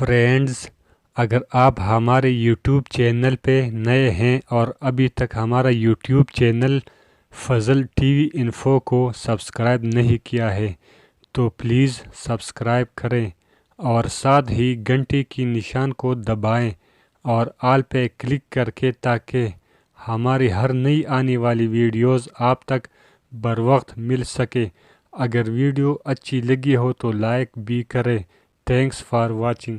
Friends, अगर आप हमारे YouTube चैनल पे नए हैं और अभी तक हमारा YouTube चैनल फजल टीवी इन्फो को सब्सक्राइब नहीं किया है तो प्लीज़ सब्सक्राइब करें और साथ ही घंटी की निशान को दबाएं और ऑल पे क्लिक करके ताकि हमारी हर नई आने वाली वीडियोस आप तक बर वक्त मिल सके। अगर वीडियो अच्छी लगी हो तो लाइक भी करें। Thanks for watching.